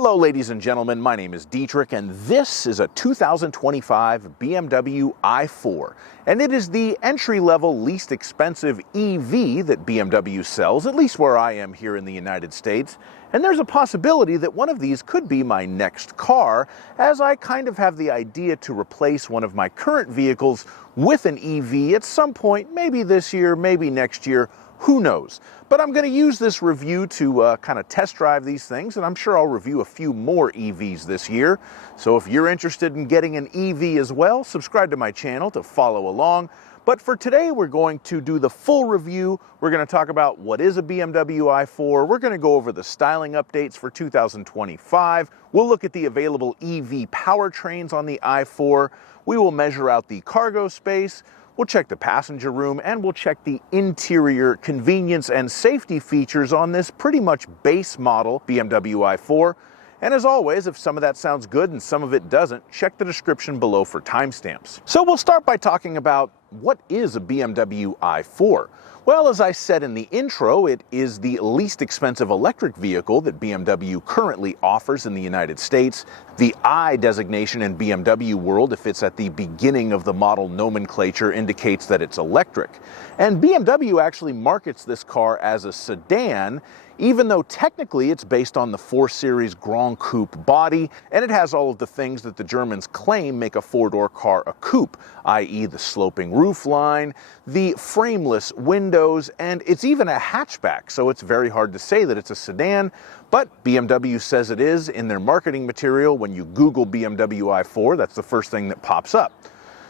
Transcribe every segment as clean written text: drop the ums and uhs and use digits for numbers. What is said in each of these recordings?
Hello ladies and gentlemen, my name is Dietrich and this is a 2025 BMW i4, and it is the entry-level least expensive EV that BMW sells, at least where I am here in the United States. And there's a possibility that one of these could be my next car, as I kind of have the idea to replace one of my current vehicles with an EV at some point, maybe this year, maybe next year, who knows. But I'm going to use this review to kind of test drive these things, and I'm sure I'll review a few more EVs this year. So if you're interested in getting an EV as well, subscribe to my channel to follow along. But for today, we're going to do the full review. We're going to talk about what is a BMW i4. We're going to go over the styling updates for 2025. We'll look at the available EV powertrains on the i4. We will measure out the cargo space. We'll check the passenger room, and we'll check the interior convenience and safety features on this pretty much base model BMW i4. And as always, if some of that sounds good and some of it doesn't, check the description below for timestamps. So we'll start by talking about what is a BMW i4. Well, as I said in the intro, it is the least expensive electric vehicle that BMW currently offers in the United States. The I designation in BMW world, if it's at the beginning of the model nomenclature, indicates that it's electric. And BMW actually markets this car as a sedan, even though technically it's based on the 4 Series Grand Coupe body, and it has all of the things that the Germans claim make a 4-door car a coupe, i.e. the sloping roofline, the frameless windows, and it's even a hatchback, so it's very hard to say that it's a sedan, but BMW says it is in their marketing material. When you Google BMW i4, that's the first thing that pops up.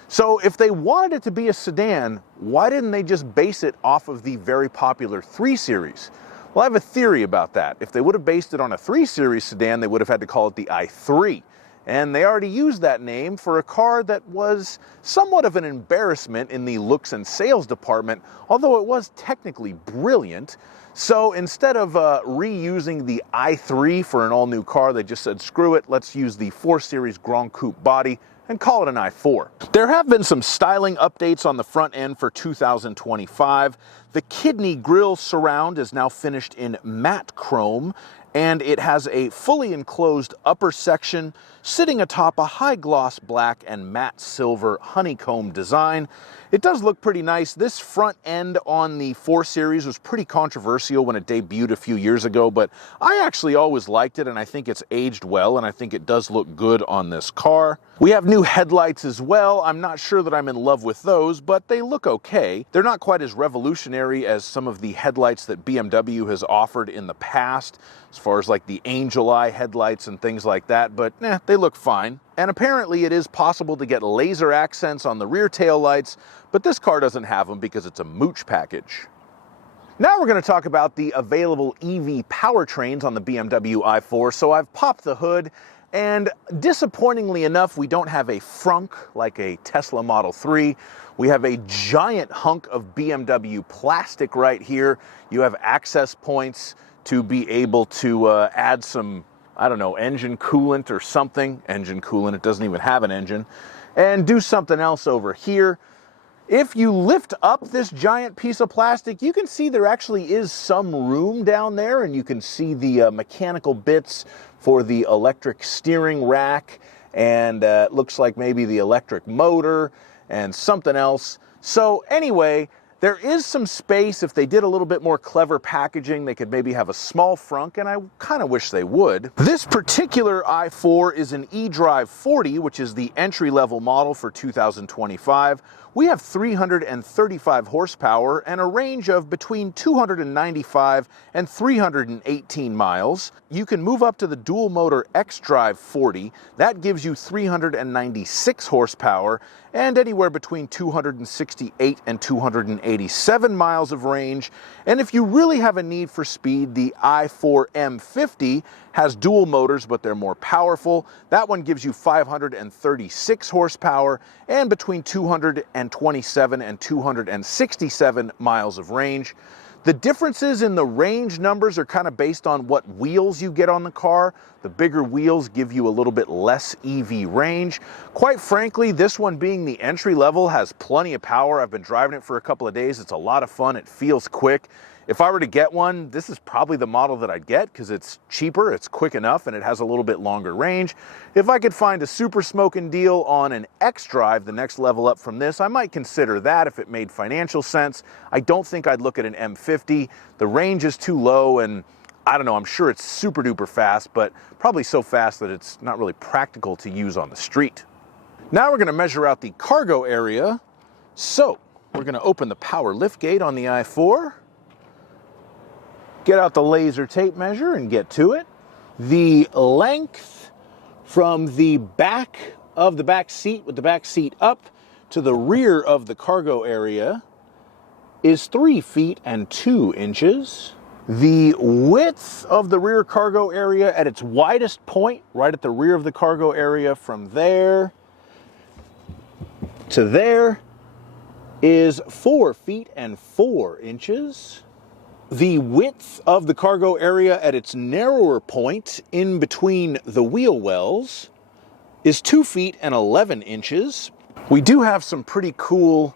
So if they wanted it to be a sedan, why didn't they just base it off of the very popular 3 Series? Well, I have a theory about that. If they would have based it on a 3 Series sedan, they would have had to call it the i3. And they already used that name for a car that was somewhat of an embarrassment in the looks and sales department, although it was technically brilliant. So instead of reusing the i3 for an all-new car, they just said, screw it, let's use the 4 Series Grand Coupe body and call it an i4. There have been some styling updates on the front end for 2025. The kidney grille surround is now finished in matte chrome, and it has a fully enclosed upper section sitting atop a high gloss black and matte silver honeycomb design. It does look pretty nice. This front end on the 4 Series was pretty controversial when it debuted a few years ago, but I actually always liked it, and I think it's aged well, and I think it does look good on this car. We have new headlights as well. I'm not sure that I'm in love with those, but they look okay. They're not quite as revolutionary as some of the headlights that BMW has offered in the past, as far as like the Angel Eye headlights and things like that, but they look fine. And apparently it is possible to get laser accents on the rear tail lights, but this car doesn't have them because it's a mooch package. Now we're going to talk about the available EV powertrains on the BMW i4. So I've popped the hood, and disappointingly enough, we don't have a frunk like a Tesla Model 3. We have a giant hunk of BMW plastic right here. You have access points to be able to add some, I don't know, engine coolant or something. Engine coolant, it doesn't even have an engine. And do something else over here. If you lift up this giant piece of plastic, you can see there actually is some room down there, and you can see the mechanical bits for the electric steering rack, and it looks like maybe the electric motor and something else. So anyway, there is some space. If they did a little bit more clever packaging, they could maybe have a small frunk, and I kind of wish they would. This particular i4 is an eDrive 40, which is the entry-level model for 2025. We have 335 horsepower and a range of between 295 and 318 miles. You can move up to the dual motor xDrive 40. That gives you 396 horsepower and anywhere between 268 and 287 miles of range. And if you really have a need for speed, the i4 M50 has dual motors, but they're more powerful. That one gives you 536 horsepower and between 227 and 267 miles of range. The differences in the range numbers are kind of based on what wheels you get on the car. The bigger wheels give you a little bit less EV range. Quite frankly, this one being the entry level has plenty of power. I've been driving it for a couple of days. It's a lot of fun. It feels quick. If I were to get one, this is probably the model that I'd get because it's cheaper, it's quick enough, and it has a little bit longer range. If I could find a super smoking deal on an X-Drive, the next level up from this, I might consider that if it made financial sense. I don't think I'd look at an M50. The range is too low, and I don't know, I'm sure it's super duper fast, but probably so fast that it's not really practical to use on the street. Now we're going to measure out the cargo area. So we're going to open the power lift gate on the i4, get out the laser tape measure and get to it. The length from the back of the back seat with the back seat up to the rear of the cargo area is 3 feet and 2 inches. The width of the rear cargo area at its widest point, right at the rear of the cargo area from there to there, is 4 feet and 4 inches. The width of the cargo area at its narrower point in between the wheel wells is 2 feet and 11 inches. We do have some pretty cool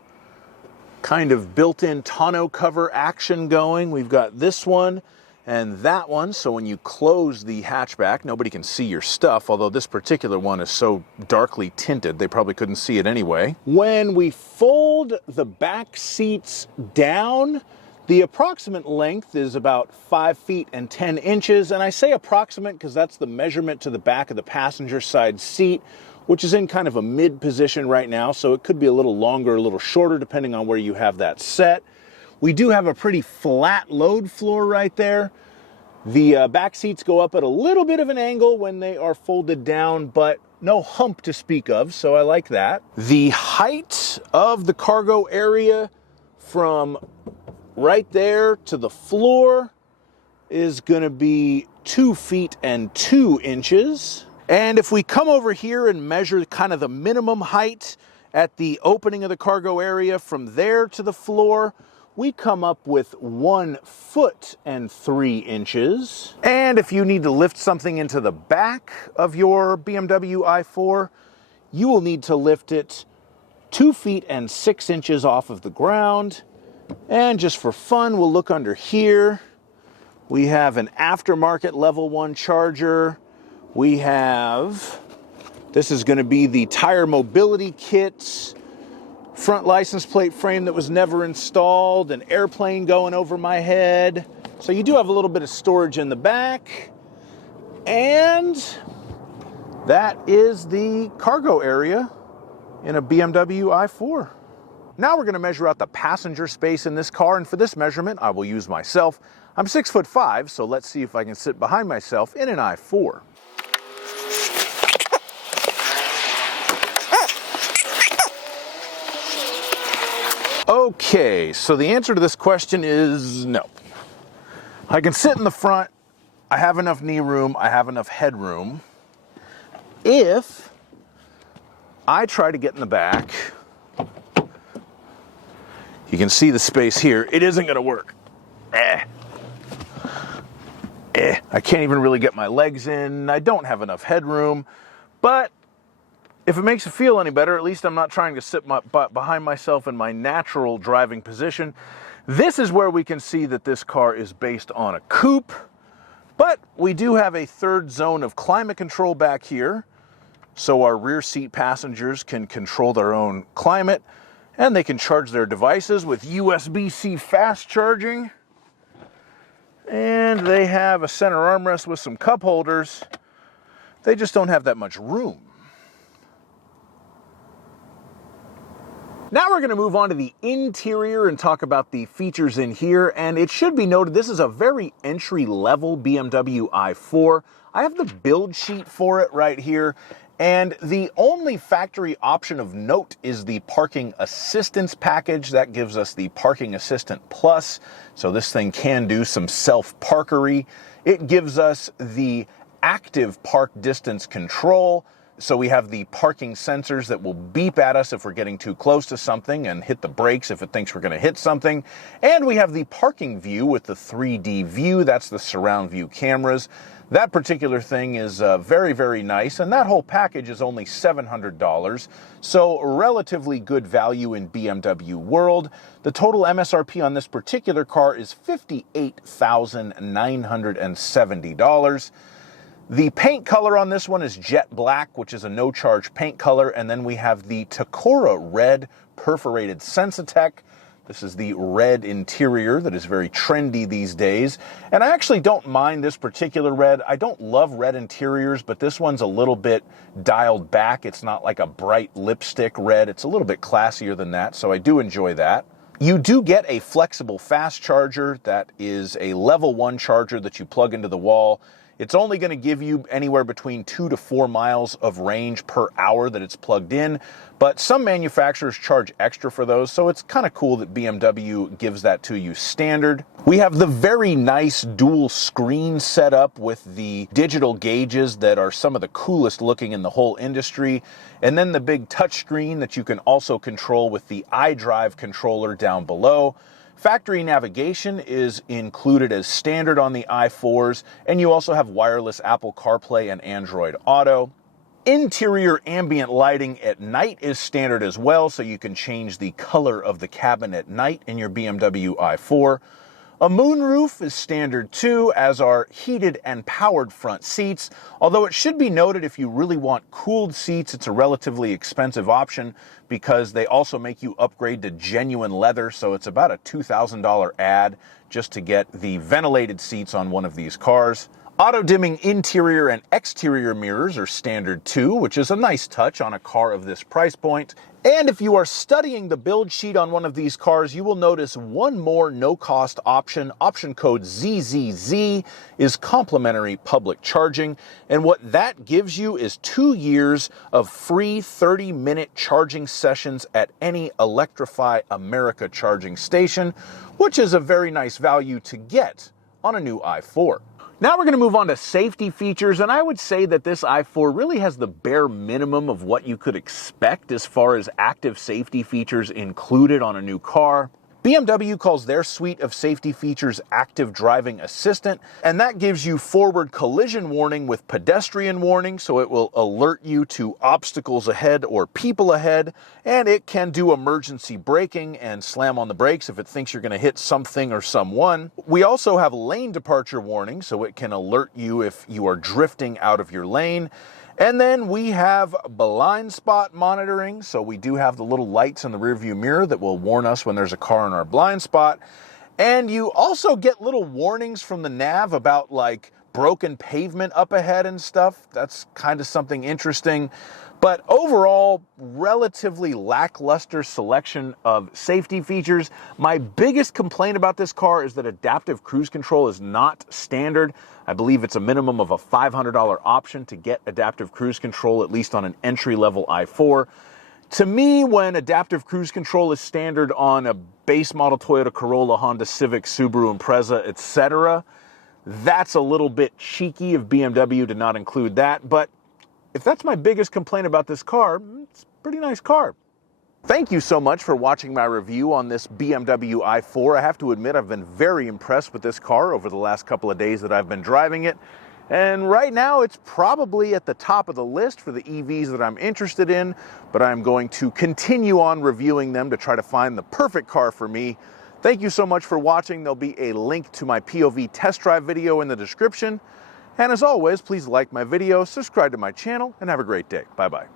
kind of built-in tonneau cover action going. We've got this one and that one, so when you close the hatchback, nobody can see your stuff, although this particular one is so darkly tinted, they probably couldn't see it anyway. When we fold the back seats down, the approximate length is about 5 feet and 10 inches, and I say approximate because that's the measurement to the back of the passenger side seat, which is in kind of a mid position right now, so it could be a little longer, a little shorter, depending on where you have that set. We do have a pretty flat load floor right there. The back seats go up at a little bit of an angle when they are folded down, but no hump to speak of, so I like that. The height of the cargo area from right there to the floor is going to be 2 feet and 2 inches. And if we come over here and measure kind of the minimum height at the opening of the cargo area from there to the floor, we come up with 1 foot and 3 inches. And if you need to lift something into the back of your BMW i4, you will need to lift it 2 feet and 6 inches off of the ground. And just for fun, we'll look under here. We have an aftermarket level 1 charger. We have, this is going to be the tire mobility kit, front license plate frame that was never installed, an airplane going over my head. So you do have a little bit of storage in the back. And that is the cargo area in a BMW i4. Now we're going to measure out the passenger space in this car, and for this measurement I will use myself. I'm 6'5", so let's see if I can sit behind myself in an i4. Okay, so the answer to this question is no. I can sit in the front, I have enough knee room, I have enough headroom. If I try to get in the back, you can see the space here, it isn't going to work. I can't even really get my legs in, I don't have enough headroom, but if it makes you feel any better, at least I'm not trying to sit behind myself in my natural driving position. This is where we can see that this car is based on a coupe, but we do have a third zone of climate control back here, so our rear seat passengers can control their own climate, and they can charge their devices with USB-C fast charging. And they have a center armrest with some cup holders. They just don't have that much room. Now we're going to move on to the interior and talk about the features in here, and it should be noted this is a very entry-level BMW i4. I have the build sheet for it right here, and the only factory option of note is the parking assistance package. That gives us the Parking Assistant Plus, so this thing can do some self-parkery. It gives us the active park distance control. So we have the parking sensors that will beep at us if we're getting too close to something and hit the brakes if it thinks we're going to hit something. And we have the parking view with the 3D view. That's the surround view cameras. That particular thing is very, very nice, and that whole package is only $700, so relatively good value in BMW world. The total MSRP on this particular car is $58,970. The paint color on this one is jet black, which is a no-charge paint color, and then we have the Tacora Red perforated Sensitech. This is the red interior that is very trendy these days. And I actually don't mind this particular red. I don't love red interiors, but this one's a little bit dialed back. It's not like a bright lipstick red. It's a little bit classier than that, so I do enjoy that. You do get a flexible fast charger that is a level 1 charger that you plug into the wall. It's only going to give you anywhere between 2 to 4 miles of range per hour that it's plugged in, but some manufacturers charge extra for those, so it's kind of cool that BMW gives that to you standard. We have the very nice dual screen setup with the digital gauges that are some of the coolest looking in the whole industry, and then the big touch screen that you can also control with the iDrive controller down below. Factory navigation is included as standard on the i4s, and you also have wireless Apple CarPlay and Android Auto. Interior ambient lighting at night is standard as well, so you can change the color of the cabin at night in your BMW i4. A moonroof is standard too, as are heated and powered front seats, although it should be noted if you really want cooled seats, it's a relatively expensive option because they also make you upgrade to genuine leather, so it's about a $2,000 add just to get the ventilated seats on one of these cars. Auto-dimming interior and exterior mirrors are standard too, which is a nice touch on a car of this price point. And if you are studying the build sheet on one of these cars, you will notice one more no-cost option. Option code ZZZ is complimentary public charging. And what that gives you is 2 years of free 30-minute charging sessions at any Electrify America charging station, which is a very nice value to get on a new i4. Now we're going to move on to safety features, and I would say that this i4 really has the bare minimum of what you could expect as far as active safety features included on a new car. BMW calls their suite of safety features Active Driving Assistant, and that gives you forward collision warning with pedestrian warning, so it will alert you to obstacles ahead or people ahead, and it can do emergency braking and slam on the brakes if it thinks you're going to hit something or someone. We also have lane departure warning, so it can alert you if you are drifting out of your lane. And then we have blind spot monitoring, so we do have the little lights in the rearview mirror that will warn us when there's a car in our blind spot. And you also get little warnings from the nav about like broken pavement up ahead and stuff. That's kind of something interesting. But overall, relatively lackluster selection of safety features. My biggest complaint about this car is that adaptive cruise control is not standard. I believe it's a minimum of a $500 option to get adaptive cruise control, at least on an entry-level i4. To me, when adaptive cruise control is standard on a base model Toyota Corolla, Honda Civic, Subaru Impreza, etc., that's a little bit cheeky of BMW to not include that, but if that's my biggest complaint about this car, it's a pretty nice car. Thank you so much for watching my review on this BMW i4. I have to admit I've been very impressed with this car over the last couple of days that I've been driving it. And right now it's probably at the top of the list for the EVs that I'm interested in, but I'm going to continue on reviewing them to try to find the perfect car for me. Thank you so much for watching. There'll be a link to my POV test drive video in the description. And as always, please like my video, subscribe to my channel, and have a great day. Bye-bye.